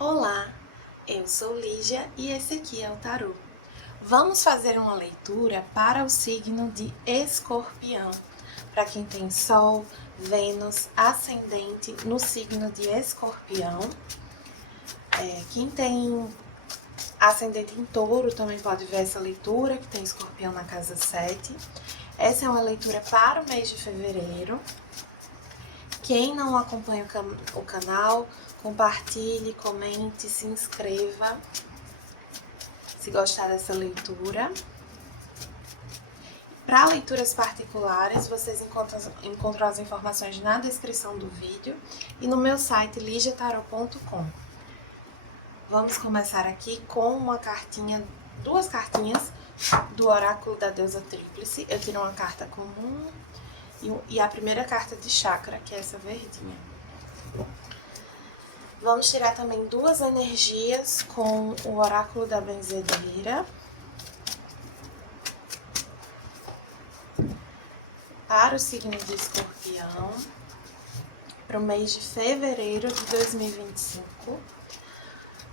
Olá, eu sou Lígia e esse aqui é o tarô. Vamos fazer uma leitura para o signo de Escorpião. Para quem tem Sol, Vênus, Ascendente no signo de Escorpião. Quem tem Ascendente em Touro também pode ver essa leitura, que tem Escorpião na casa 7. Essa é uma leitura para o mês de fevereiro. Quem não acompanha o canal, compartilhe, comente, se inscreva, se gostar dessa leitura. Para leituras particulares, vocês encontram as informações na descrição do vídeo e no meu site ligiatarot.com. Vamos começar aqui com duas cartinhas do Oráculo da Deusa Tríplice. Eu tiro uma carta comum e a primeira carta de chakra, que é essa verdinha. Vamos tirar também duas energias com o Oráculo da Benzedeira. Para o signo de Escorpião, para o mês de fevereiro de 2025.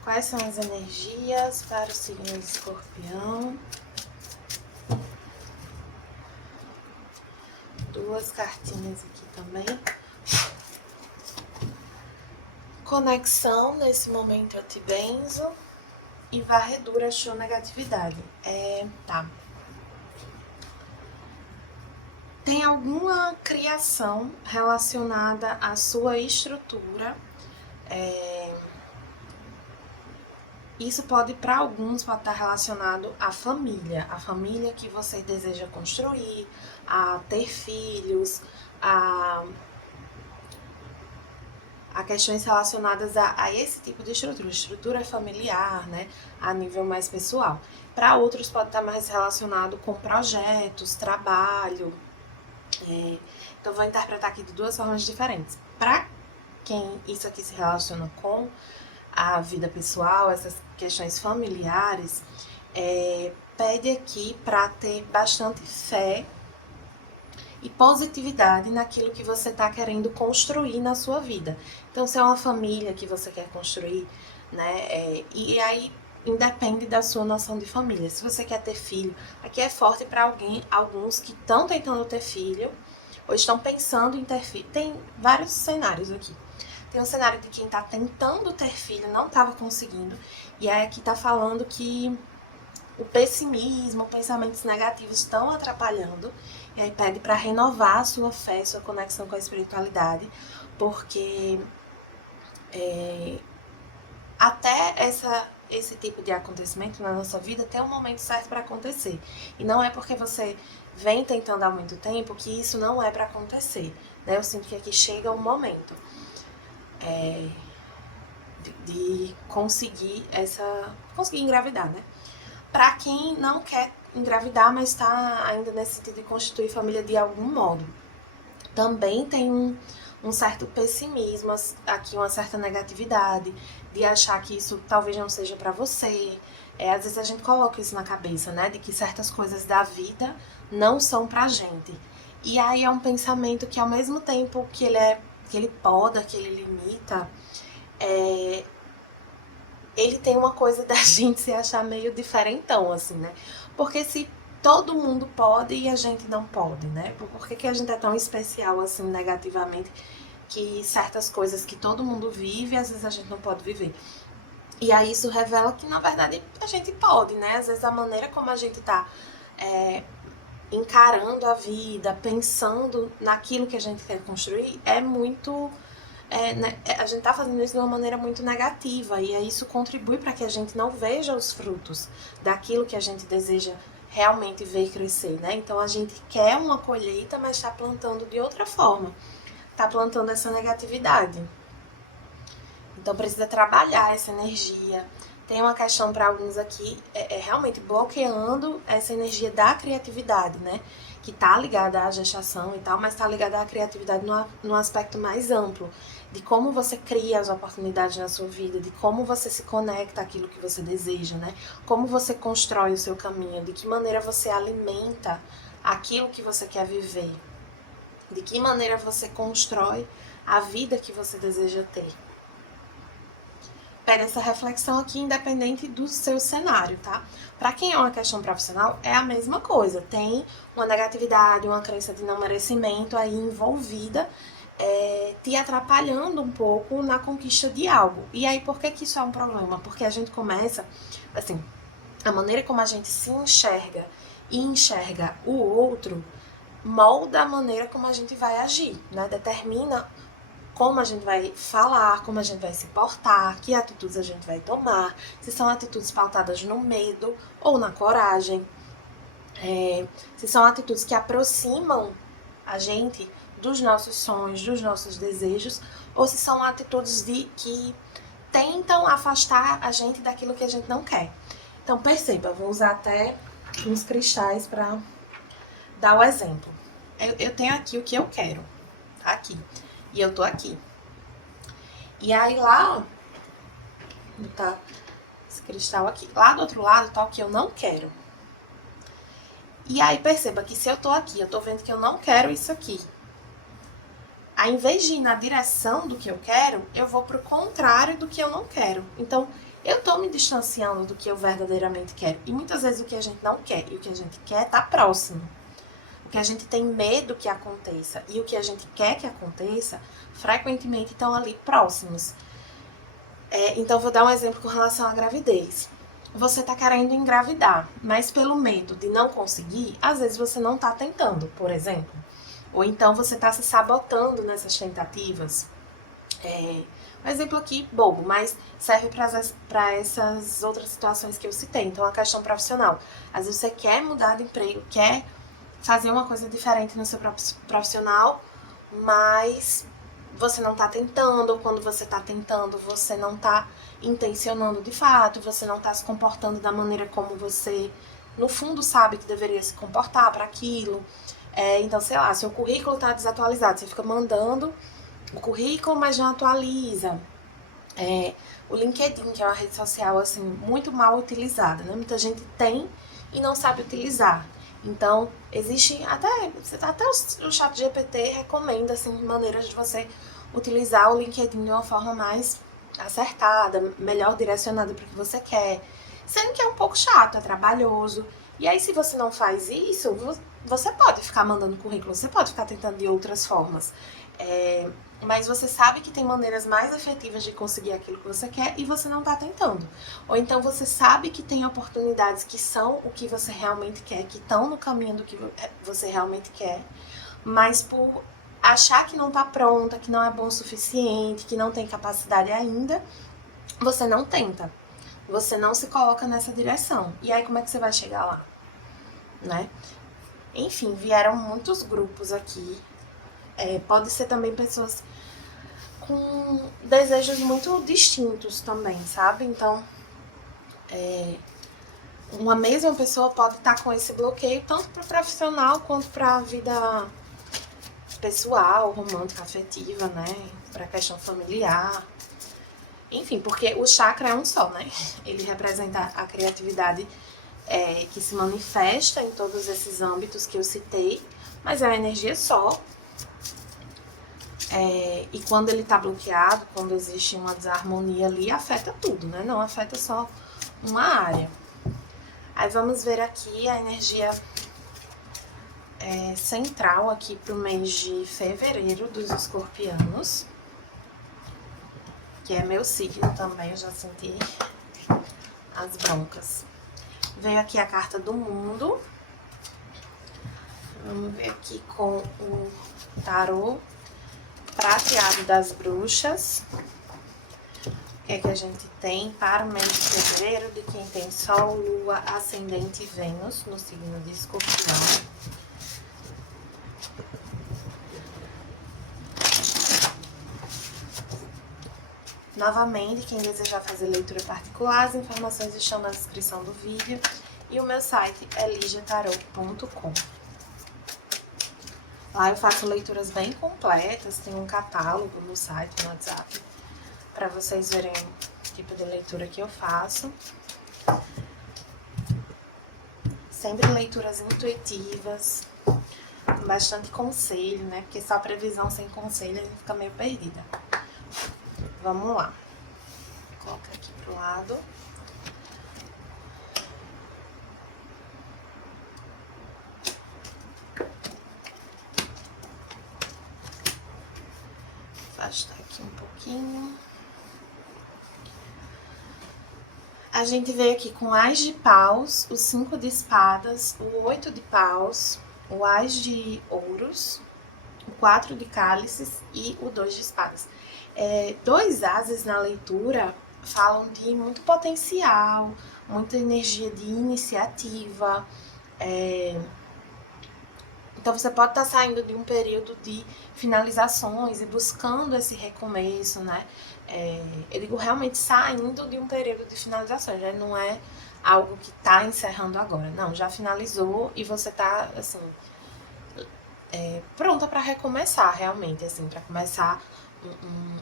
Quais são as energias para o signo de Escorpião? Duas cartinhas aqui também. Conexão, nesse momento eu te benzo. E varredura, show negatividade. Tem alguma criação relacionada à sua estrutura. Isso para alguns pode estar relacionado à família que você deseja construir, a ter filhos, a questões relacionadas a esse tipo de estrutura familiar, né, a nível mais pessoal. Para outros pode estar mais relacionado com projetos, trabalho. Então vou interpretar aqui de duas formas diferentes. Para quem isso aqui se relaciona com a vida pessoal, essas questões familiares, pede aqui para ter bastante fé e positividade naquilo que você está querendo construir na sua vida. Então, se é uma família que você quer construir, né, e aí independe da sua noção de família. Se você quer ter filho, aqui é forte para alguns que estão tentando ter filho ou estão pensando em ter filho. Tem vários cenários aqui. Tem um cenário de quem está tentando ter filho, não estava conseguindo, e aí aqui está falando que o pessimismo, pensamentos negativos estão atrapalhando, e aí pede para renovar a sua fé, sua conexão com a espiritualidade, porque até esse tipo de acontecimento na nossa vida tem um momento certo para acontecer. E não é porque você vem tentando há muito tempo que isso não é para acontecer, né? Eu sinto que aqui chega um momento de conseguir engravidar, né? Para quem não quer engravidar, mas está ainda nesse sentido de constituir família de algum modo, também tem um certo pessimismo aqui, uma certa negatividade, de achar que isso talvez não seja para você. Às vezes a gente coloca isso na cabeça, né? De que certas coisas da vida não são pra gente. E aí é um pensamento que, ao mesmo tempo que ele poda, que ele limita, ele tem uma coisa da gente se achar meio diferentão, assim, né? Porque se todo mundo pode e a gente não pode, né? Por que a gente é tão especial, assim, negativamente, que certas coisas que todo mundo vive, às vezes a gente não pode viver? E aí isso revela que, na verdade, a gente pode, né? Às vezes a maneira como a gente tá encarando a vida, pensando naquilo que a gente quer construir, é muito... a gente tá fazendo isso de uma maneira muito negativa, e aí isso contribui para que a gente não veja os frutos daquilo que a gente deseja realmente ver crescer, né? Então a gente quer uma colheita, mas está plantando de outra forma, tá plantando essa negatividade. Então precisa trabalhar essa energia. Tem uma questão para alguns aqui, realmente bloqueando essa energia da criatividade, né? Que tá ligada à gestação e tal, mas tá ligada à criatividade no aspecto mais amplo, de como você cria as oportunidades na sua vida, de como você se conecta àquilo que você deseja, né? Como você constrói o seu caminho, de que maneira você alimenta aquilo que você quer viver, de que maneira você constrói a vida que você deseja ter. segue essa reflexão aqui, independente do seu cenário, tá? Para quem é uma questão profissional, é a mesma coisa. Tem uma negatividade, uma crença de não merecimento aí envolvida, te atrapalhando um pouco na conquista de algo. E aí, por que que isso é um problema? Porque a gente começa, assim, a maneira como a gente se enxerga e enxerga o outro molda a maneira como a gente vai agir, né? Determina como a gente vai falar, como a gente vai se portar, que atitudes a gente vai tomar, se são atitudes pautadas no medo ou na coragem, se são atitudes que aproximam a gente dos nossos sonhos, dos nossos desejos, ou se são atitudes que tentam afastar a gente daquilo que a gente não quer. Então perceba, vou usar até uns cristais para dar o exemplo. Eu tenho aqui o que eu quero, tá aqui. E eu tô aqui. E aí lá, vou botar esse cristal aqui. Lá do outro lado tá o que eu não quero. E aí perceba que se eu tô aqui, eu tô vendo que eu não quero isso aqui. Aí, em vez de ir na direção do que eu quero, eu vou pro contrário do que eu não quero. Então, eu tô me distanciando do que eu verdadeiramente quero. E muitas vezes o que a gente não quer e o que a gente quer tá próximo. O que a gente tem medo que aconteça e o que a gente quer que aconteça, frequentemente estão ali próximos. Então, vou dar um exemplo com relação à gravidez. Você tá querendo engravidar, mas pelo medo de não conseguir, às vezes você não tá tentando, por exemplo. Ou então você tá se sabotando nessas tentativas. Um exemplo aqui bobo, mas serve para essas outras situações que eu citei. Então, a questão profissional. Às vezes você quer mudar de emprego, quer fazer uma coisa diferente no seu profissional, mas você não tá tentando, ou quando você tá tentando, você não tá intencionando de fato, você não tá se comportando da maneira como você, no fundo, sabe que deveria se comportar para aquilo. Então, sei lá, seu currículo tá desatualizado, você fica mandando o currículo, mas não atualiza. O LinkedIn, que é uma rede social, assim, muito mal utilizada, né? Muita gente tem e não sabe utilizar. Então, existe até o ChatGPT recomenda, assim, maneiras de você utilizar o LinkedIn de uma forma mais acertada, melhor direcionada para o que você quer. Sendo que é um pouco chato, é trabalhoso. E aí, se você não faz isso, você pode ficar mandando currículo, você pode ficar tentando de outras formas. Mas você sabe que tem maneiras mais efetivas de conseguir aquilo que você quer e você não está tentando. Ou então você sabe que tem oportunidades que são o que você realmente quer, que estão no caminho do que você realmente quer, mas por achar que não está pronta, que não é bom o suficiente, que não tem capacidade ainda, você não tenta. Você não se coloca nessa direção. E aí como é que você vai chegar lá? Né? Enfim, vieram muitos grupos aqui. Pode ser também pessoas com desejos muito distintos também, sabe? Então, uma mesma pessoa pode estar com esse bloqueio tanto para profissional quanto para a vida pessoal, romântica, afetiva, né? Para a questão familiar. Enfim, porque o chakra é um só, né? Ele representa a criatividade que se manifesta em todos esses âmbitos que eu citei, mas é uma energia só. E quando ele tá bloqueado, quando existe uma desarmonia ali, afeta tudo, né? Não afeta só uma área. Aí vamos ver aqui a energia central aqui pro mês de fevereiro dos escorpianos, que é meu signo também, eu já senti as broncas. Veio aqui a carta do mundo. Vamos ver aqui com o tarô prateado das bruxas. O que é que a gente tem para o mês de fevereiro de quem tem Sol, Lua, Ascendente e Vênus no signo de Escorpião. Novamente, quem desejar fazer leitura particular, as informações estão na descrição do vídeo e o meu site é ligiatarot.com. Lá eu faço leituras bem completas, tem um catálogo no site, no WhatsApp, para vocês verem o tipo de leitura que eu faço. Sempre leituras intuitivas, com bastante conselho, né? Porque só previsão sem conselho a gente fica meio perdida. Vamos lá. colocar aqui pro lado. Afastar aqui um pouquinho. A gente veio aqui com o Ás de Paus, o 5 de Espadas, o 8 de Paus, o Ás de Ouros, o 4 de Cálices e o 2 de Espadas. Dois ases na leitura falam de muito potencial, muita energia de iniciativa. Então você pode estar saindo de um período de finalizações e buscando esse recomeço, né? Eu digo realmente saindo de um período de finalizações, né? Não é algo que está encerrando agora. Não, já finalizou e você está assim, pronta para recomeçar realmente, assim, para começar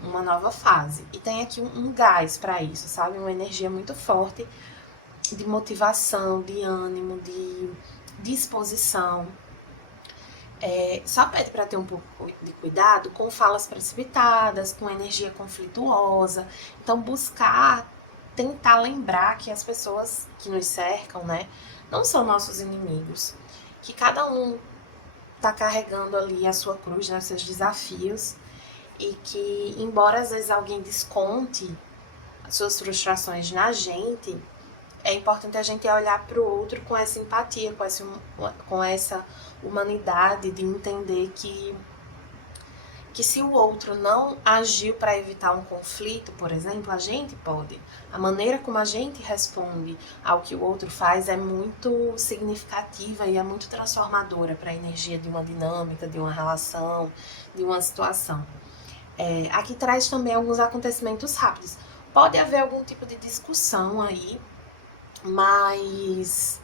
uma nova fase. E tem aqui um gás para isso, sabe? Uma energia muito forte de motivação, de ânimo, de disposição. Só pede para ter um pouco de cuidado com falas precipitadas, com energia conflituosa. Então, tentar lembrar que as pessoas que nos cercam, né, não são nossos inimigos. Que cada um tá carregando ali a sua cruz, né, os seus desafios. E que, embora às vezes alguém desconte as suas frustrações na gente, é importante a gente olhar para o outro com essa empatia, com essa humanidade de entender que se o outro não agiu para evitar um conflito, por exemplo, a gente pode. A maneira como a gente responde ao que o outro faz é muito significativa e é muito transformadora para a energia de uma dinâmica, de uma relação, de uma situação. Aqui traz também alguns acontecimentos rápidos. Pode haver algum tipo de discussão aí, mas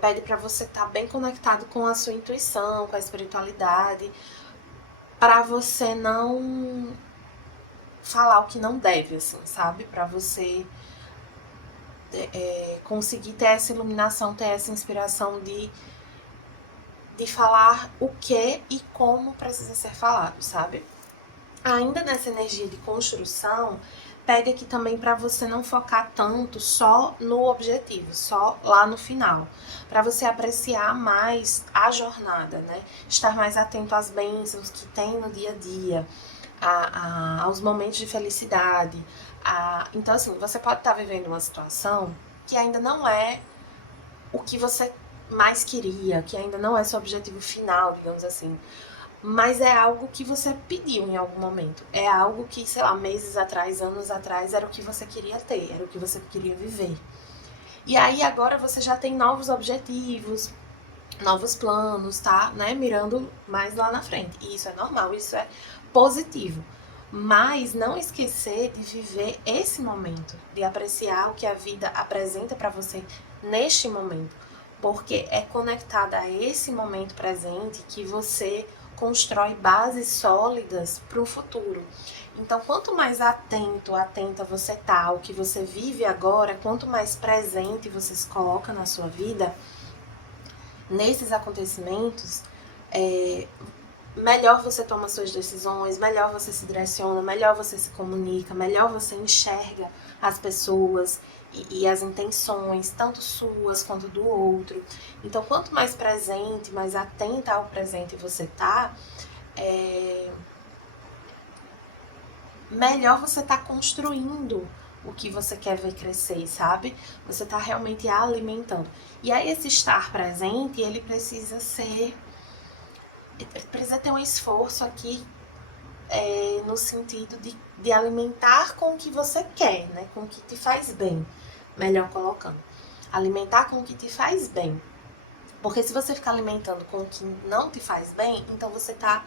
pede para você estar bem conectado com a sua intuição, com a espiritualidade, para você não falar o que não deve, assim, sabe? Para você conseguir ter essa iluminação, ter essa inspiração de falar o que e como precisa ser falado, sabe? Ainda nessa energia de construção, pede aqui também para você não focar tanto só no objetivo, só lá no final, para você apreciar mais a jornada, né? Estar mais atento às bênçãos que tem no dia a dia, aos momentos de felicidade. Então, assim, você pode estar vivendo uma situação que ainda não é o que você mais queria, que ainda não é seu objetivo final, digamos assim. Mas é algo que você pediu em algum momento. É algo que, sei lá, meses atrás, anos atrás, era o que você queria ter, era o que você queria viver. E aí agora você já tem novos objetivos, novos planos, tá? Né? Mirando mais lá na frente. E isso é normal, isso é positivo. Mas não esquecer de viver esse momento, de apreciar o que a vida apresenta para você neste momento. Porque é conectada a esse momento presente que você constrói bases sólidas para o futuro. Então, quanto mais atenta você tá ao que você vive agora, quanto mais presente você se coloca na sua vida, nesses acontecimentos, melhor você toma suas decisões, melhor você se direciona, melhor você se comunica, melhor você enxerga as pessoas e as intenções, tanto suas quanto do outro. Então, quanto mais presente, mais atenta ao presente você tá, melhor você tá construindo o que você quer ver crescer, sabe? Você tá realmente alimentando. E aí, esse estar presente, ele precisa ter um esforço aqui no sentido de alimentar com o que você quer, né? Com o que te faz bem, melhor colocando. Alimentar com o que te faz bem. Porque se você ficar alimentando com o que não te faz bem, então você tá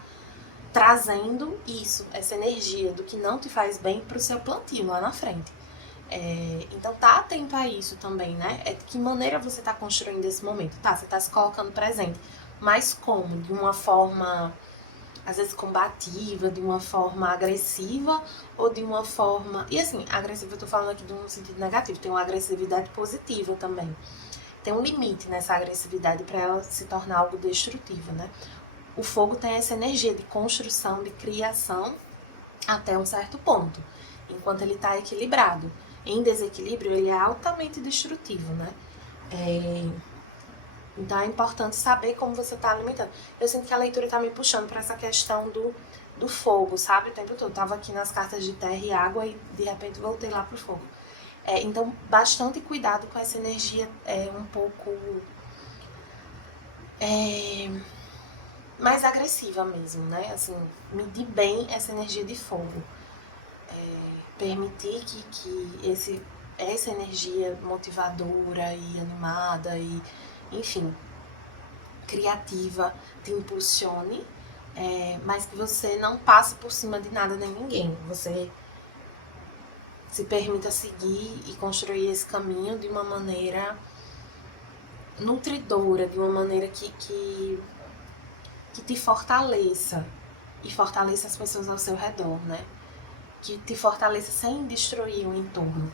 trazendo isso, essa energia do que não te faz bem pro seu plantio lá na frente. Então tá atento a isso também, né? De que maneira você tá construindo esse momento. Tá, você tá se colocando presente, mas como? De uma forma, às vezes, combativa, de uma forma agressiva ou de uma forma... E assim, agressiva eu tô falando aqui de um sentido negativo, tem uma agressividade positiva também. Tem um limite nessa agressividade para ela se tornar algo destrutivo, né? O fogo tem essa energia de construção, de criação até um certo ponto. enquanto ele está equilibrado. Em desequilíbrio, ele é altamente destrutivo, né? Então é importante saber como você está alimentando. Eu sinto que a leitura está me puxando para essa questão do fogo, sabe? O tempo todo. Eu tava aqui nas cartas de terra e água e de repente voltei lá pro fogo. Então, bastante cuidado com essa energia um pouco mais agressiva mesmo, né? Assim, medir bem essa energia de fogo. Permitir que essa energia motivadora e animada e, enfim, criativa te impulsione, mas que você não passe por cima de nada nem ninguém. Você se permita seguir e construir esse caminho de uma maneira nutridora, de uma maneira que te fortaleça e fortaleça as pessoas ao seu redor, né? Que te fortaleça sem destruir o entorno.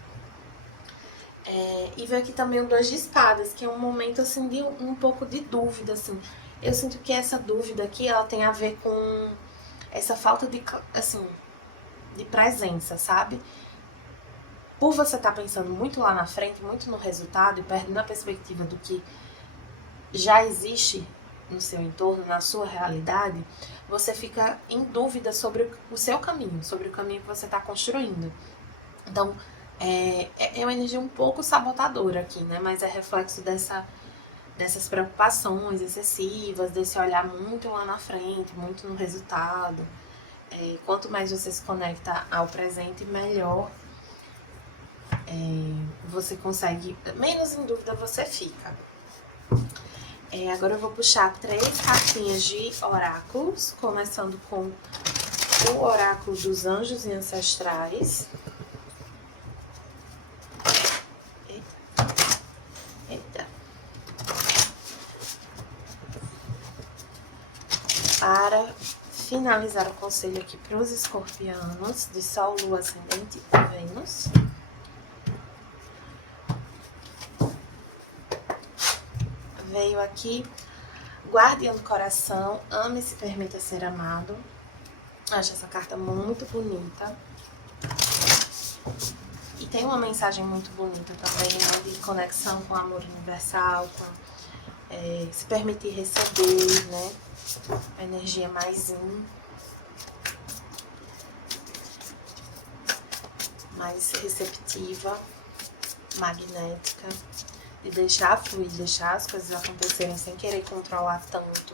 E veio aqui também o 2 de espadas, que é um momento assim de um pouco de dúvida, assim. Eu sinto que essa dúvida aqui, ela tem a ver com essa falta de, assim, de presença, sabe? Por você estar pensando muito lá na frente, muito no resultado e perdendo a perspectiva do que já existe no seu entorno, na sua realidade, você fica em dúvida sobre o seu caminho, sobre o caminho que você está construindo. Então, é uma energia um pouco sabotadora aqui, né? Mas é reflexo dessas preocupações excessivas, desse olhar muito lá na frente, muito no resultado. Quanto mais você se conecta ao presente, melhor você consegue, menos em dúvida você fica. Agora eu vou puxar 3 cartinhas de oráculos, começando com o oráculo dos anjos e ancestrais. Eita. Para finalizar o conselho aqui para os escorpianos, de Sol, Lua, Ascendente e Vênus. Veio aqui, guardião do coração, ame e se permita ser amado. Acho essa carta muito bonita. E tem uma mensagem muito bonita também, né, de conexão com o amor universal, com se permitir receber, né? A energia mais mais receptiva, magnética, de deixar fluir, deixar as coisas acontecerem sem querer controlar tanto.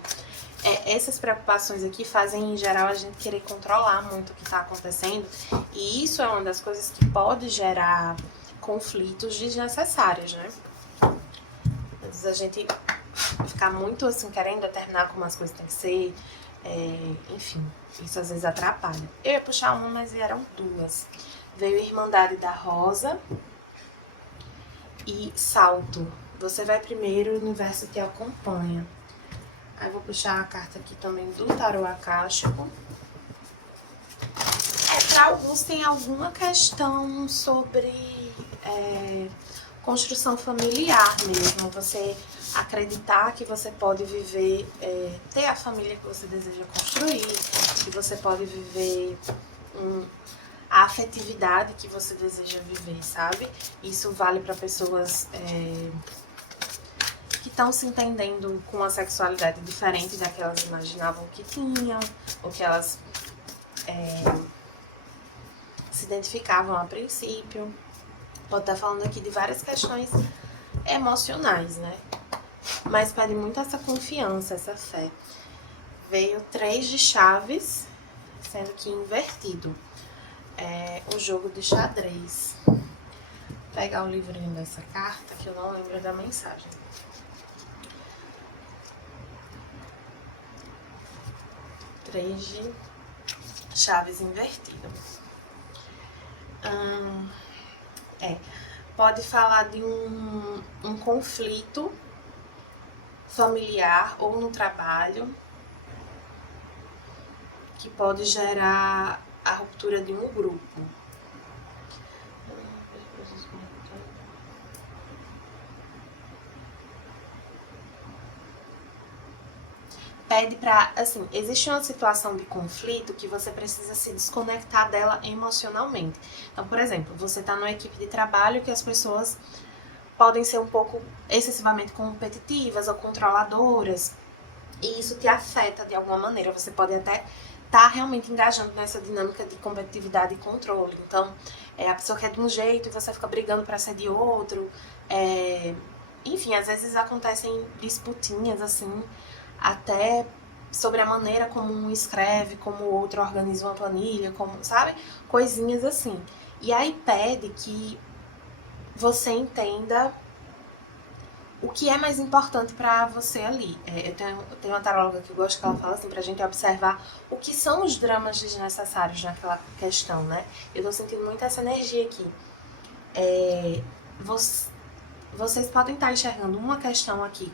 Essas preocupações aqui fazem, em geral, a gente querer controlar muito o que está acontecendo, e isso é uma das coisas que pode gerar conflitos desnecessários, né? Às vezes a gente ficar muito assim, querendo determinar como as coisas têm que ser, enfim, isso às vezes atrapalha. Eu ia puxar uma, mas vieram 2. Veio Irmandade da Rosa e Salto. Você vai primeiro, o universo te acompanha. Aí vou puxar a carta aqui também do tarô akáshico. Para alguns tem alguma questão sobre construção familiar mesmo. Você acreditar que você pode viver, ter a família que você deseja construir, que você pode viver a afetividade que você deseja viver, sabe? Isso vale para pessoas que estão se entendendo com uma sexualidade diferente da que elas imaginavam que tinham, ou que elas se identificavam a princípio. Pode estar falando aqui de várias questões emocionais, né? Mas pede muito essa confiança, essa fé. Veio 3 de chaves, sendo que invertido. O jogo de xadrez. Vou pegar o livrinho dessa carta, que eu não lembro da mensagem. Três de chaves invertido. Pode falar de um conflito familiar ou no trabalho que pode gerar a ruptura de um grupo. pede pra, assim, existe uma situação de conflito que você precisa se desconectar dela emocionalmente. Então, por exemplo, você tá numa equipe de trabalho que as pessoas podem ser um pouco excessivamente competitivas ou controladoras, e isso te afeta de alguma maneira. Você pode até estar realmente engajando nessa dinâmica de competitividade e controle. Então, a pessoa quer de um jeito e você fica brigando para ser de outro. Enfim, às vezes acontecem disputinhas assim, até sobre a maneira como um escreve, como o outro organiza uma planilha, como, sabe? Coisinhas assim. E aí pede que você entenda o que é mais importante para você ali. Eu tenho uma taróloga que eu gosto que ela fala assim, pra gente observar o que são os dramas desnecessários naquela questão, né? Eu tô sentindo muito essa energia aqui. Vocês podem estar enxergando uma questão aqui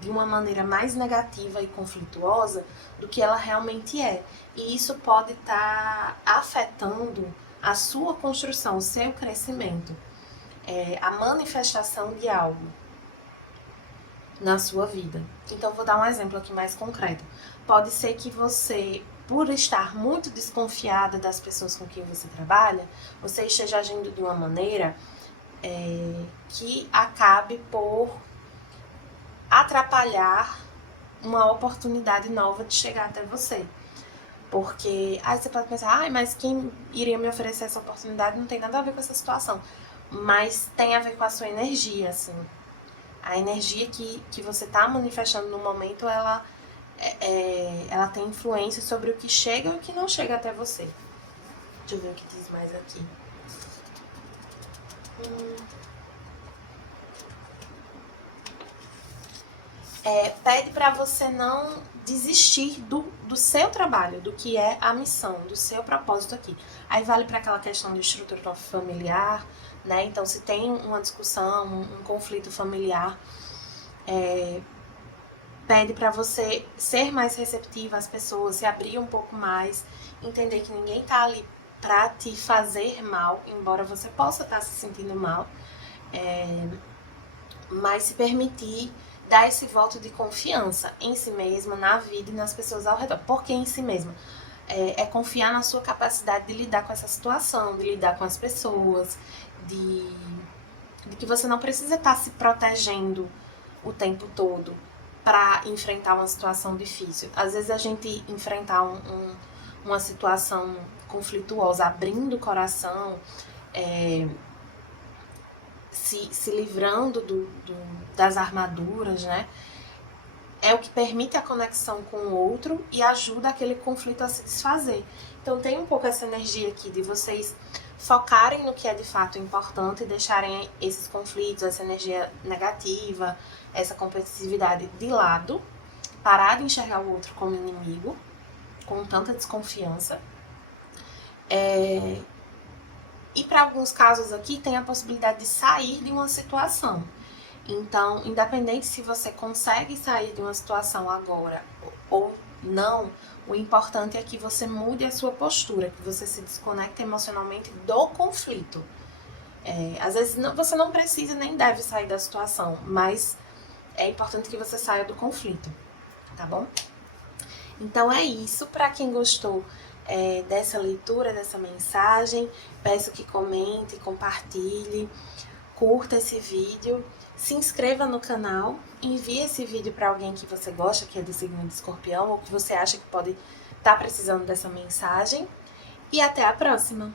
de uma maneira mais negativa e conflituosa do que ela realmente é. E isso pode estar afetando a sua construção, o seu crescimento, a manifestação de algo na sua vida. Então, vou dar um exemplo aqui mais concreto. Pode ser que você, por estar muito desconfiada das pessoas com quem você trabalha, você esteja agindo de uma maneira que acabe por atrapalhar uma oportunidade nova de chegar até você. Porque aí você pode pensar, mas quem iria me oferecer essa oportunidade não tem nada a ver com essa situação. Mas tem a ver com a sua energia, assim. A energia que você está manifestando no momento, ela tem influência sobre o que chega e o que não chega até você. Deixa eu ver o que diz mais aqui. Pede para você não desistir do seu trabalho, do que é a missão, do seu propósito aqui. Aí vale para aquela questão de estrutura familiar, né? Então, se tem uma discussão, um conflito familiar, pede para você ser mais receptiva às pessoas, se abrir um pouco mais, entender que ninguém tá ali para te fazer mal, embora você possa estar se sentindo mal, mas se permitir dar esse voto de confiança em si mesma, na vida e nas pessoas ao redor. Por que em si mesma? É confiar na sua capacidade de lidar com essa situação, de lidar com as pessoas, de que você não precisa estar se protegendo o tempo todo para enfrentar uma situação difícil. Às vezes a gente enfrentar uma situação conflituosa, abrindo o coração, se livrando das armaduras, né? É o que permite a conexão com o outro e ajuda aquele conflito a se desfazer. Então tem um pouco essa energia aqui de vocês focarem no que é de fato importante e deixarem esses conflitos, essa energia negativa, essa competitividade de lado, parar de enxergar o outro como inimigo, com tanta desconfiança. E para alguns casos aqui tem a possibilidade de sair de uma situação. Então, independente se você consegue sair de uma situação agora ou não, o importante é que você mude a sua postura, que você se desconecte emocionalmente do conflito. Às vezes você não precisa nem deve sair da situação, mas é importante que você saia do conflito, tá bom? Então é isso. Para quem gostou dessa leitura, dessa mensagem, peço que comente, compartilhe, curta esse vídeo, se inscreva no canal, envie esse vídeo para alguém que você gosta, que é do signo de Escorpião, ou que você acha que pode estar precisando dessa mensagem. E até a próxima!